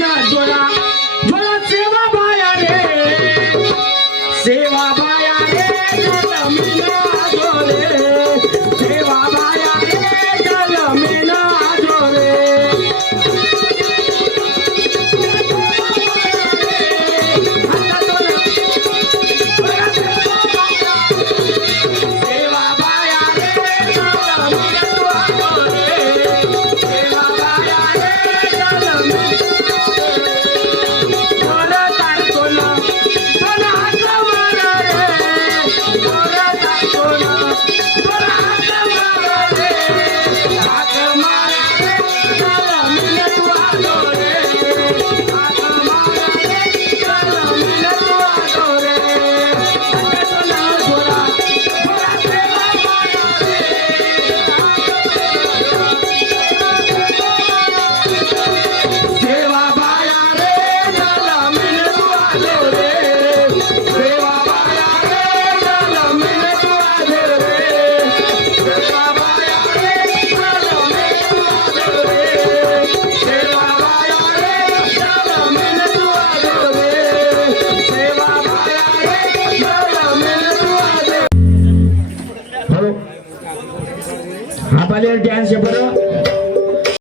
ना जोडा जोडा सेवा बाया रे सेवा बाया रे जलमिना जोरे सेवा बाया रे जलमिना जोरे डान्स बरं